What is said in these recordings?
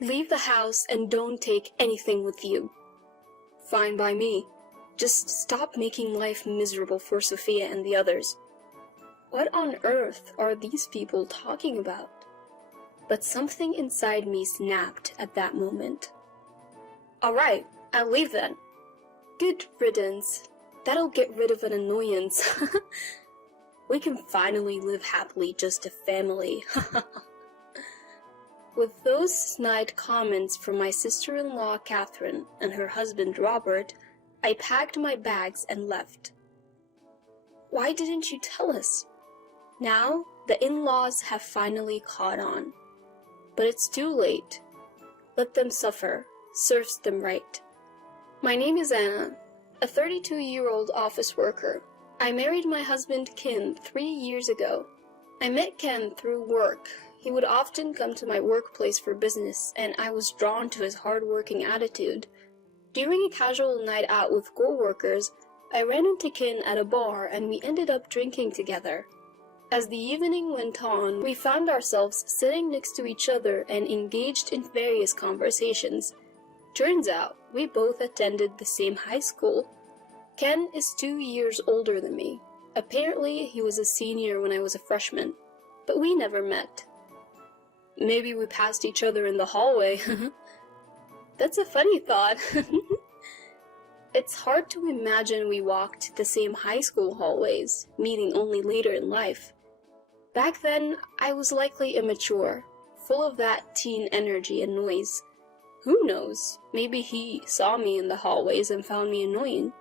Leave the house and don't take anything with you. Fine by me. Just stop making life miserable for Sophia and the others. What on earth are these people talking about? But something inside me snapped at that moment. Alright, I'll leave then. Good riddance. That'll get rid of an annoyance. We can finally live happily just a family. With those snide comments from my sister-in-law Catherine and her husband Robert, I packed my bags and left. Why didn't you tell us? Now, the in-laws have finally caught on. But it's too late. Let them suffer. Serves them right. My name is Anna, a 32-year-old office worker. I married my husband Ken 3 years ago. I met Ken through work. He would often come to my workplace for business, and I was drawn to his hard-working attitude. During a casual night out with co-workers, I ran into Ken at a bar and we ended up drinking together. As the evening went on, we found ourselves sitting next to each other and engaged in various conversations. Turns out, we both attended the same high school. Ken is 2 years older than me. Apparently, he was a senior when I was a freshman, but we never met. Maybe we passed each other in the hallway. That's a funny thought. It's hard to imagine we walked the same high school hallways, meeting only later in life. Back then, I was likely immature, full of that teen energy and noise. Who knows, maybe he saw me in the hallways and found me annoying.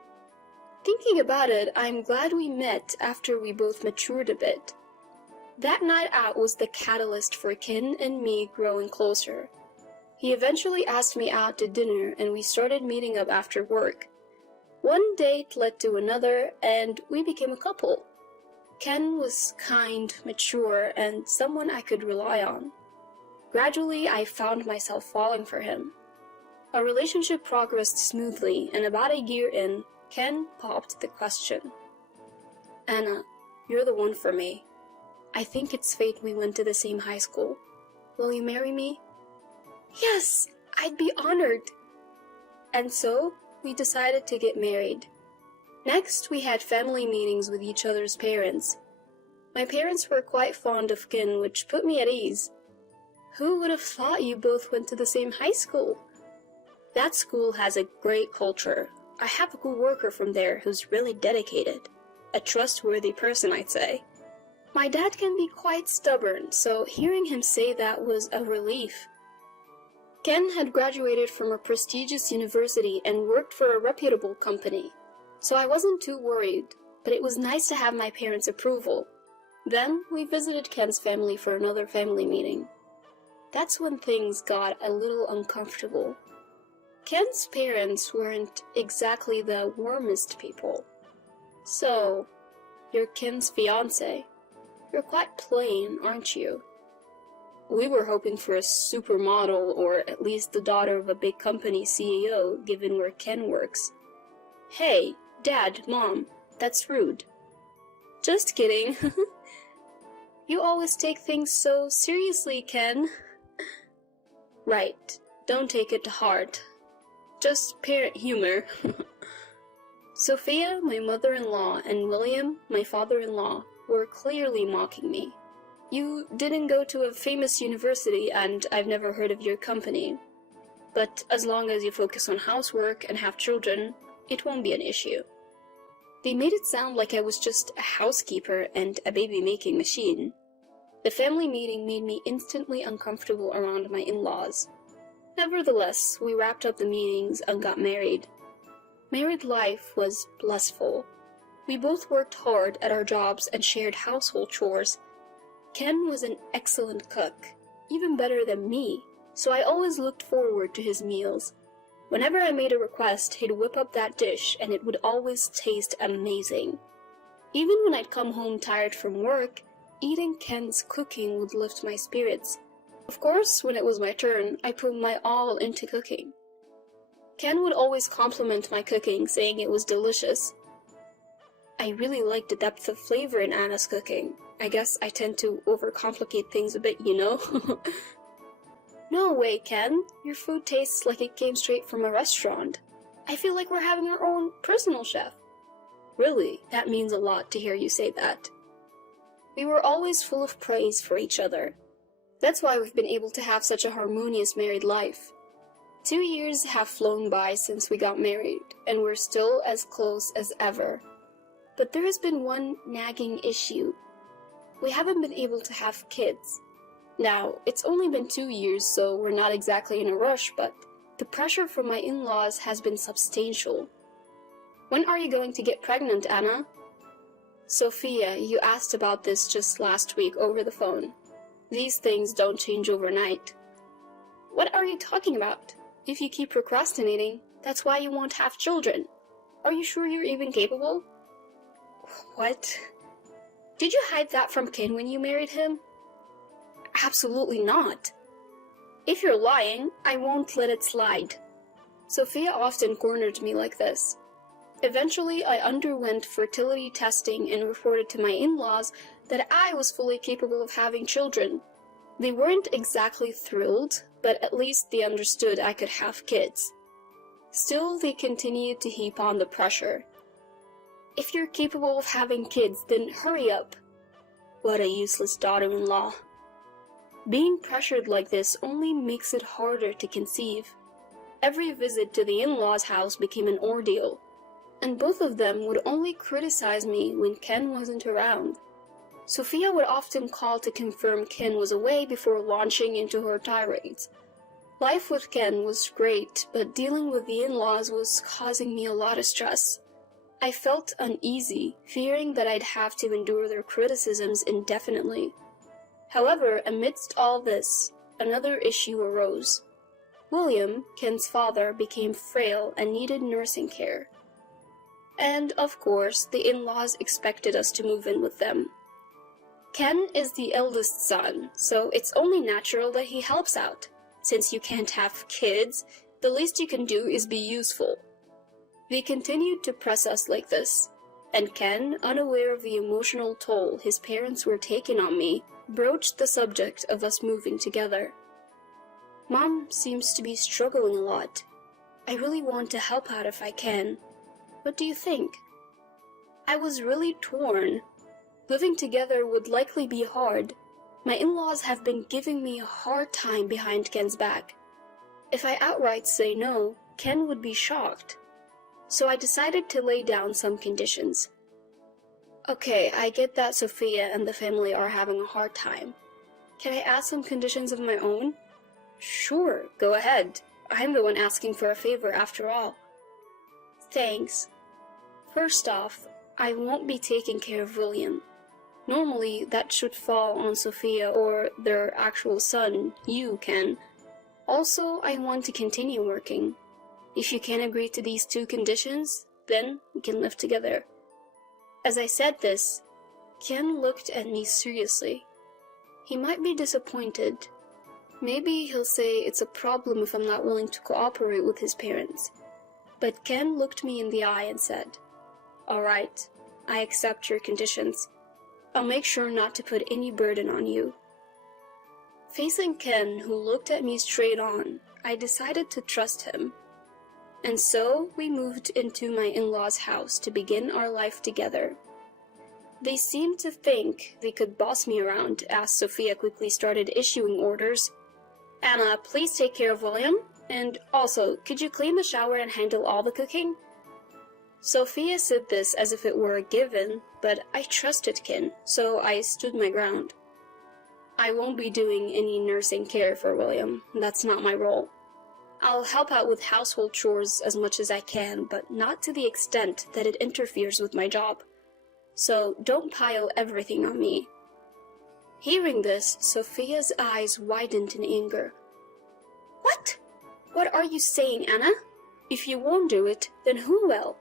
Thinking about it, I'm glad we met after we both matured a bit. That night out was the catalyst for Ken and me growing closer. He eventually asked me out to dinner and we started meeting up after work. One date led to another and we became a couple. Ken was kind, mature, and someone I could rely on. Gradually, I found myself falling for him. Our relationship progressed smoothly, and about a year in, Ken popped the question. Anna, you're the one for me. I think it's fate we went to the same high school. Will you marry me? Yes, I'd be honored. And so, we decided to get married. Next, we had family meetings with each other's parents. My parents were quite fond of Ken, which put me at ease. Who would have thought you both went to the same high school? That school has a great culture. I have a co-worker from there who's really dedicated. A trustworthy person, I'd say. My dad can be quite stubborn, so hearing him say that was a relief. Ken had graduated from a prestigious university and worked for a reputable company, so I wasn't too worried, but it was nice to have my parents' approval. Then we visited Ken's family for another family meeting. That's when things got a little uncomfortable. Ken's parents weren't exactly the warmest people. So, you're Ken's fiancé. You're quite plain, aren't you? We were hoping for a supermodel or at least the daughter of a big company CEO, given where Ken works. Hey, Dad, Mom, that's rude. Just kidding. You always take things so seriously, Ken. Right, don't take it to heart. Just parent humor. Sophia, my mother-in-law, and William, my father-in-law, were clearly mocking me. You didn't go to a famous university and I've never heard of your company. But as long as you focus on housework and have children, it won't be an issue. They made it sound like I was just a housekeeper and a baby-making machine. The family meeting made me instantly uncomfortable around my in-laws. Nevertheless, we wrapped up the meetings and got married. Married life was blissful. We both worked hard at our jobs and shared household chores. Ken was an excellent cook, even better than me, so I always looked forward to his meals. Whenever I made a request, he'd whip up that dish and it would always taste amazing. Even when I'd come home tired from work, eating Ken's cooking would lift my spirits. Of course, when it was my turn, I put my all into cooking. Ken would always compliment my cooking, saying it was delicious. I really liked the depth of flavor in Anna's cooking. I guess I tend to overcomplicate things a bit, you know? No way, Ken. Your food tastes like it came straight from a restaurant. I feel like we're having our own personal chef. Really, that means a lot to hear you say that. We were always full of praise for each other. That's why we've been able to have such a harmonious married life. 2 years have flown by since we got married, and we're still as close as ever. But there has been one nagging issue. We haven't been able to have kids. Now, it's only been 2 years, so we're not exactly in a rush, but the pressure from my in-laws has been substantial. When are you going to get pregnant, Anna? Sophia, you asked about this just last week over the phone. These things don't change overnight. What are you talking about? If you keep procrastinating, that's why you won't have children. Are you sure you're even capable? What? Did you hide that from Ken when you married him? Absolutely not. If you're lying, I won't let it slide. Sophia often cornered me like this. Eventually, I underwent fertility testing and reported to my in-laws that I was fully capable of having children. They weren't exactly thrilled, but at least they understood I could have kids. Still, they continued to heap on the pressure. If you're capable of having kids, then hurry up. What a useless daughter-in-law. Being pressured like this only makes it harder to conceive. Every visit to the in-laws' house became an ordeal, and both of them would only criticize me when Ken wasn't around. Sophia would often call to confirm Ken was away before launching into her tirades. Life with Ken was great, but dealing with the in-laws was causing me a lot of stress. I felt uneasy, fearing that I'd have to endure their criticisms indefinitely. However, amidst all this, another issue arose. William, Ken's father, became frail and needed nursing care. And, of course, the in-laws expected us to move in with them. Ken is the eldest son, so it's only natural that he helps out. Since you can't have kids, the least you can do is be useful. They continued to press us like this, and Ken, unaware of the emotional toll his parents were taking on me, broached the subject of us moving together. Mom seems to be struggling a lot. I really want to help out if I can. What do you think? I was really torn. Living together would likely be hard. My in-laws have been giving me a hard time behind Ken's back. If I outright say no, Ken would be shocked. So I decided to lay down some conditions. Okay, I get that Sophia and the family are having a hard time. Can I add some conditions of my own? Sure, go ahead. I'm the one asking for a favor after all. Thanks. First off, I won't be taking care of William. Normally, that should fall on Sophia or their actual son, you, Ken. Also, I want to continue working. If you can agree to these 2 conditions, then we can live together. As I said this, Ken looked at me seriously. He might be disappointed. Maybe he'll say it's a problem if I'm not willing to cooperate with his parents. But Ken looked me in the eye and said, "All right, I accept your conditions. I'll make sure not to put any burden on you." Facing Ken, who looked at me straight on, I decided to trust him. And so we moved into my in-laws' house to begin our life together. They seemed to think they could boss me around as Sophia quickly started issuing orders. "Anna, please take care of William. And also, could you clean the shower and handle all the cooking?" Sophia said this as if it were a given, but I trusted Ken, so I stood my ground. I won't be doing any nursing care for William. That's not my role. I'll help out with household chores as much as I can, but not to the extent that it interferes with my job. So don't pile everything on me. Hearing this, Sophia's eyes widened in anger. What? What are you saying, Anna? If you won't do it, then who will?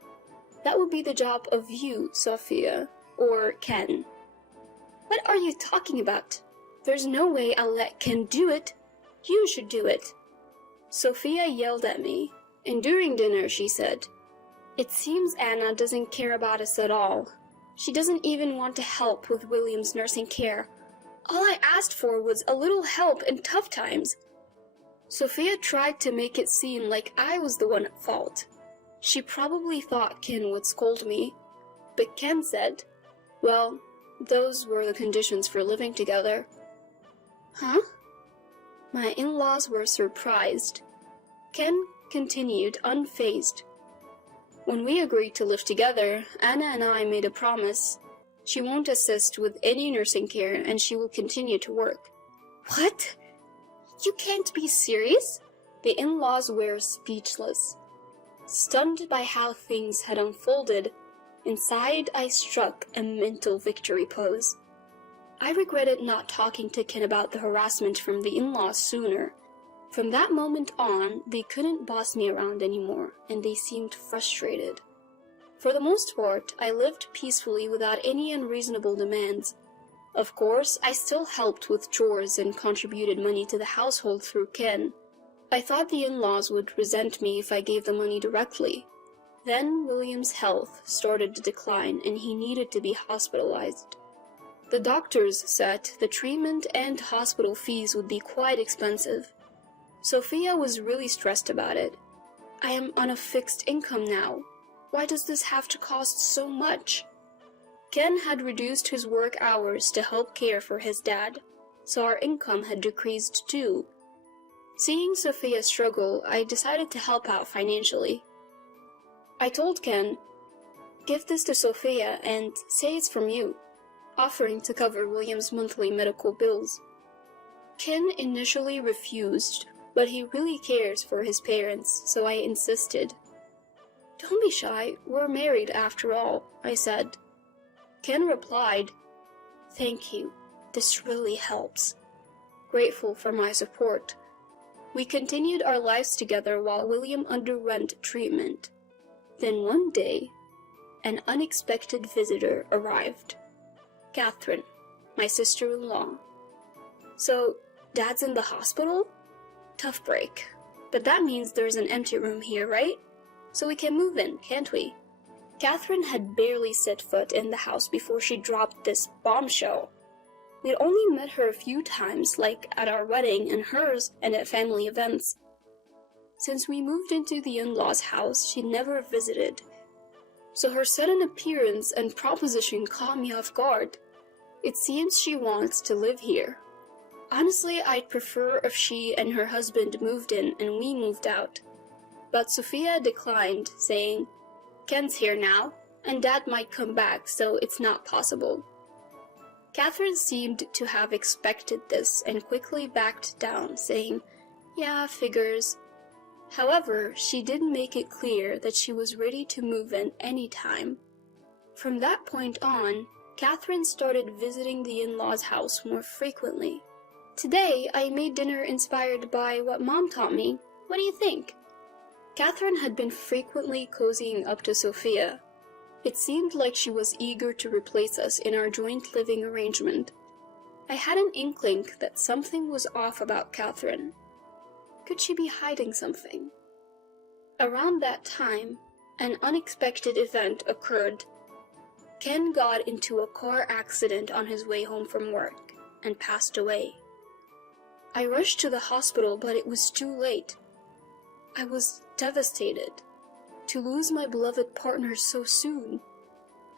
That would be the job of you, Sophia, or Ken. What are you talking about? There's no way I'll let Ken do it. You should do it. Sophia yelled at me, and during dinner she said, "It seems Anna doesn't care about us at all. She doesn't even want to help with William's nursing care. All I asked for was a little help in tough times." Sophia tried to make it seem like I was the one at fault. She probably thought Ken would scold me, but Ken said, well, those were the conditions for living together. Huh? My in-laws were surprised. Ken continued unfazed. When we agreed to live together, Anna and I made a promise. She won't assist with any nursing care and she will continue to work. What? You can't be serious? The in-laws were speechless. Stunned by how things had unfolded, inside I struck a mental victory pose. I regretted not talking to Ken about the harassment from the in-laws sooner. From that moment on, they couldn't boss me around anymore, and they seemed frustrated. For the most part, I lived peacefully without any unreasonable demands. Of course, I still helped with chores and contributed money to the household through Ken. I thought the in-laws would resent me if I gave the money directly. Then William's health started to decline and he needed to be hospitalized. The doctors said the treatment and hospital fees would be quite expensive. Sophia was really stressed about it. I am on a fixed income now. Why does this have to cost so much? Ken had reduced his work hours to help care for his dad, so our income had decreased too. Seeing Sophia struggle, I decided to help out financially. I told Ken, "Give this to Sophia and say it's from you," offering to cover William's monthly medical bills. Ken initially refused, but he really cares for his parents, so I insisted. "Don't be shy, we're married after all," I said. Ken replied, "Thank you, this really helps." Grateful for my support. We continued our lives together while William underwent treatment. Then one day, an unexpected visitor arrived. Catherine, my sister-in-law. "So, Dad's in the hospital? Tough break. But that means there's an empty room here, right? So we can move in, can't we?" Catherine had barely set foot in the house before she dropped this bombshell. We'd only met her a few times, like at our wedding and hers and at family events. Since we moved into the in-laws' house, she never visited. So her sudden appearance and proposition caught me off guard. It seems she wants to live here. Honestly, I'd prefer if she and her husband moved in and we moved out. But Sophia declined, saying, "Ken's here now, and Dad might come back, so it's not possible." Catherine seemed to have expected this and quickly backed down, saying, "Yeah, figures." However, she did make it clear that she was ready to move in any time. From that point on, Catherine started visiting the in-laws' house more frequently. "Today, I made dinner inspired by what Mom taught me. What do you think?" Catherine had been frequently cozying up to Sophia. It seemed like she was eager to replace us in our joint living arrangement. I had an inkling that something was off about Catherine. Could she be hiding something? Around that time, an unexpected event occurred. Ken got into a car accident on his way home from work and passed away. I rushed to the hospital, but it was too late. I was devastated to lose my beloved partner so soon.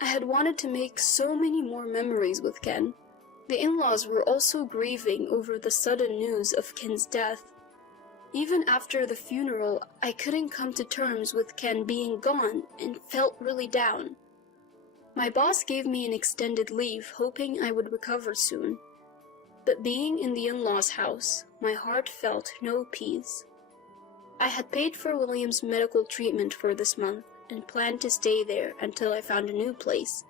I had wanted to make so many more memories with Ken. The in-laws were also grieving over the sudden news of Ken's death. Even after the funeral, I couldn't come to terms with Ken being gone and felt really down. My boss gave me an extended leave, hoping I would recover soon. But being in the in-laws' house, my heart felt no peace. I had paid for William's medical treatment for this month and planned to stay there until I found a new place.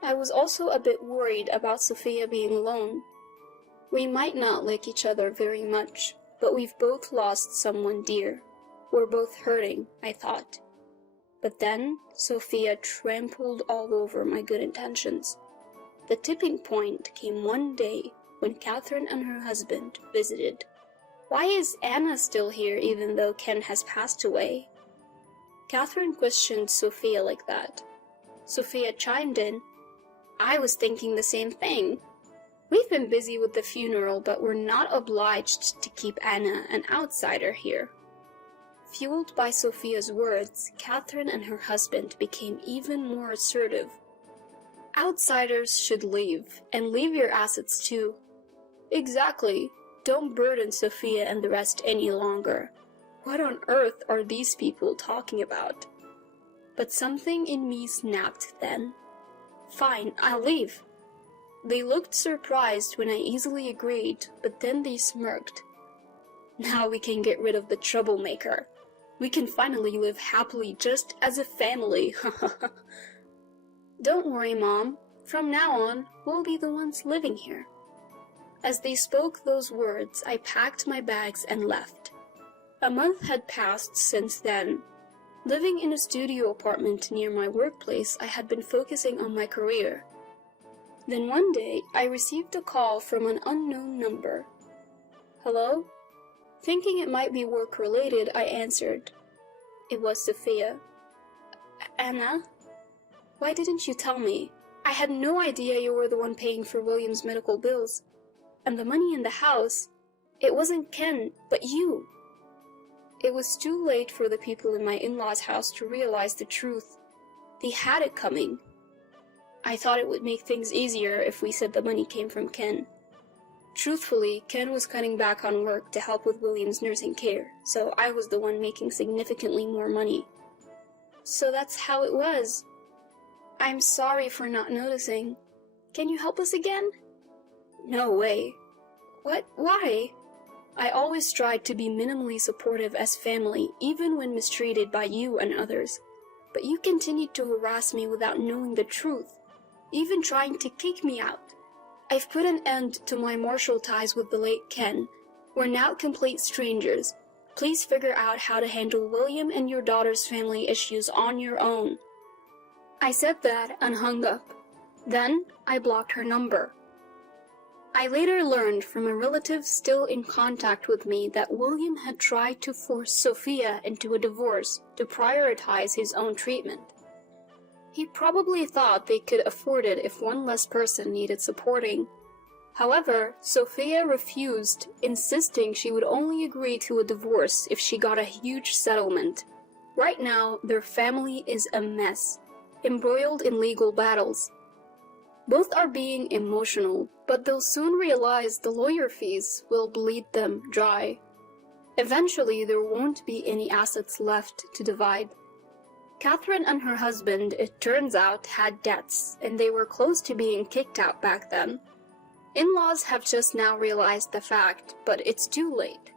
I was also a bit worried about Sophia being alone. We might not like each other very much, but we've both lost someone dear. We're both hurting, I thought. But then Sophia trampled all over my good intentions. The tipping point came one day when Catherine and her husband visited. Why is Anna still here even though Ken has passed away? Catherine questioned Sophia like that. Sophia chimed in, "I was thinking the same thing." We've been busy with the funeral, but we're not obliged to keep Anna an outsider here." Fueled by Sophia's words, Catherine and her husband became even more assertive. "Outsiders should leave, and leave your assets too." "Exactly. Don't burden Sophia and the rest any longer. What on earth are these people talking about?" But something in me snapped then. "Fine, I'll leave." They looked surprised when I easily agreed, but then they smirked. "Now we can get rid of the troublemaker. We can finally live happily just as a family." "Don't worry, Mom. From now on, we'll be the ones living here." As they spoke those words, I packed my bags and left. A month had passed since then. Living in a studio apartment near my workplace, I had been focusing on my career. Then one day, I received a call from an unknown number. "Hello?" Thinking it might be work-related, I answered. It was Sophia. "Anna? Why didn't you tell me? I had no idea you were the one paying for William's medical bills. And the money in the house. It wasn't Ken, but you." It was too late for the people in my in-laws' house to realize the truth. They had it coming. I thought it would make things easier if we said the money came from Ken. Truthfully, Ken was cutting back on work to help with William's nursing care, so I was the one making significantly more money. So that's how it was. "I'm sorry for not noticing. Can you help us again?" "No way." "What? Why?" "I always tried to be minimally supportive as family, even when mistreated by you and others. But you continued to harass me without knowing the truth, even trying to kick me out. I've put an end to my martial ties with the late Ken. We're now complete strangers. Please figure out how to handle William and your daughter's family issues on your own." I said that and hung up. Then I blocked her number. I later learned from a relative still in contact with me that William had tried to force Sophia into a divorce to prioritize his own treatment. He probably thought they could afford it if one less person needed supporting. However, Sophia refused, insisting she would only agree to a divorce if she got a huge settlement. Right now, their family is a mess, embroiled in legal battles. Both are being emotional, but they'll soon realize the lawyer fees will bleed them dry. Eventually, there won't be any assets left to divide. Catherine and her husband, it turns out, had debts, and they were close to being kicked out back then. In-laws have just now realized the fact, but it's too late.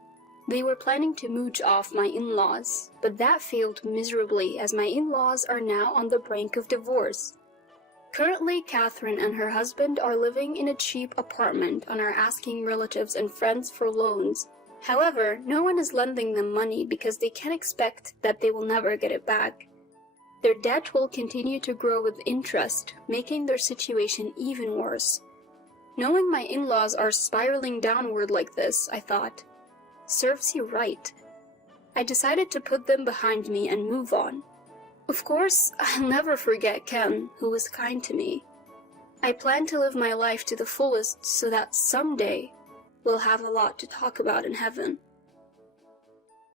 They were planning to mooch off my in-laws, but that failed miserably as my in-laws are now on the brink of divorce. Currently, Catherine and her husband are living in a cheap apartment and are asking relatives and friends for loans. However, no one is lending them money because they can expect that they will never get it back. Their debt will continue to grow with interest, making their situation even worse. Knowing my in-laws are spiraling downward like this, I thought, serves you right. I decided to put them behind me and move on. Of course, I'll never forget Ken, who was kind to me. I plan to live my life to the fullest so that someday we'll have a lot to talk about in heaven.